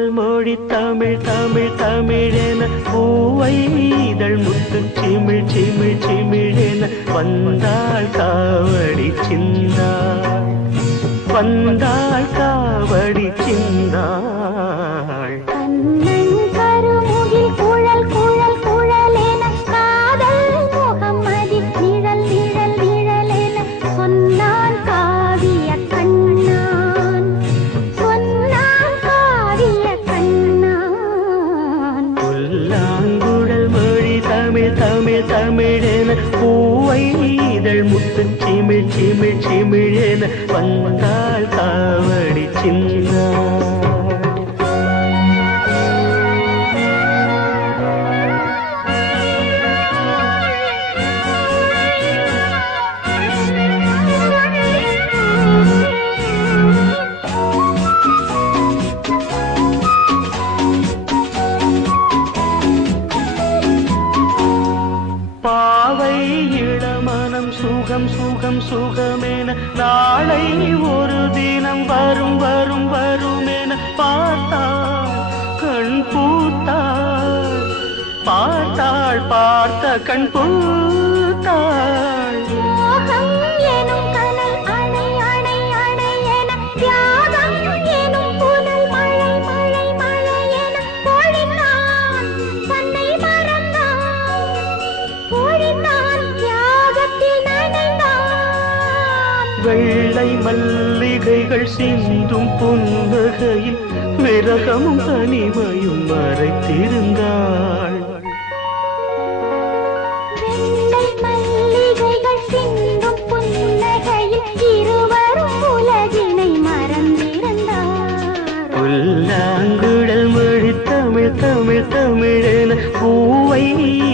புல்லாங்குழல் மொழி தமிழ் தமிழ் தமிழென பூவை இதழ் முத்து சிமிழ் சிமிழ் சிமிழென வந்தாள் காவடி சிந்தாள் வந்தாள் காவடி சிந்தாள். கண்ணன் கருமுகில் குழல் குழல் குழலென காதல் முகமதி நிழல் நிழல் நிழலென சொன்னான் காவிய கண்ணான் சொன்னான் காவிய கண்ணான். புல்லாங்குழல் மொழி தமிழ் தமிழ் தமிழென பூவை இதழ் முத்து சிமிழ் சிமிழ் சிமிழென வந்தாள் காவடி சிந்தாள். பாவை இளமனம் சுகம் சுகம் சுகமென நாளை ஒரு தினம் வரும் வரும் வருமென பார்த்தாள் கண் பூத்தாள் பார்த்தாள் பார்த்த கண் பூத்தாள். மோகம் எனும் கனல் அணை அணை அணை என தியாகம் எனும் புனல் மழை மழை மழை என பொழிந்தான் தன்னை மறந்தான் பொழிந்தான் தியாகத்தில் நனைந்தான். வெள்ளை மல்லிகைகள் சிந்தும் புன்னகையில் விரகமும் தனிமையும் மறைத்திருந்தாள். வெள்ளை மல்லிகைகள் சிந்தும் புன்னகையில் இருவரும் உலகினை மறந்திருந்தார். புல்லாங்குழல் மொழி தமிழ் தமிழ் தமிழென பூவை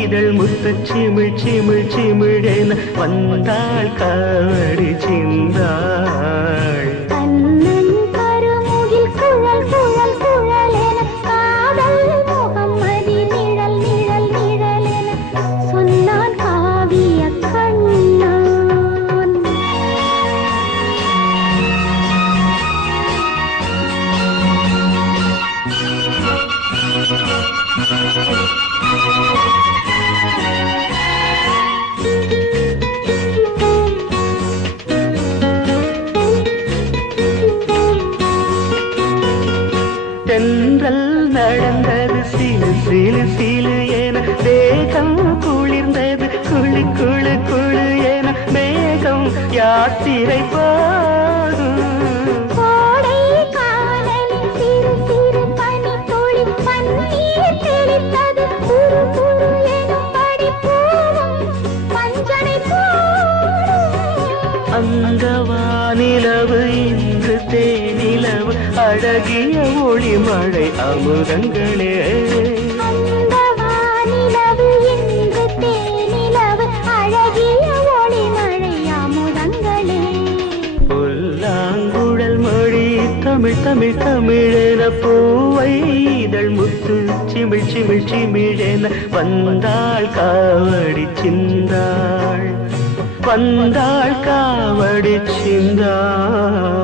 இதழ் முத்து சிமிழ் சிமிழ் சிமிழென வந்தாள் காவடி சிந்தாள். கண்ணன் கருமுகில் குழல் குழல் குழலென காதல் முகமதி நிழல் நிழல் நிழலென சொன்னான் காவிய கண்ணான். தென்றல் நடந்தது சிலு சிலு சிலு என தேகம் குளிர்ந்தது குளு குளு குளு என மேகம் யாத்திரை போகும். கோடை கானலில் சிறு சிறு பனித்துளி பன்னீர் தெளித்தது குறு குறு எனும்படி பூவும் பஞ்சனை போடும். அந்த வானிலவு இன்று தேனிலவு அழகிய ஒளி மழை அமுதங்களே. அந்த வானிலவு இன்று தேனிலவு அழகிய ஒளி மழை அமுதங்களே. புல்லாங்குழல் மொழி தமிழ் தமிழ் தமிழென பூவை இதழ் முத்து சிமிழ் சிமிழ் சிமிழென வந்தாள் காவடி சிந்தாள் வந்தாள் காவடி சிந்தாள்.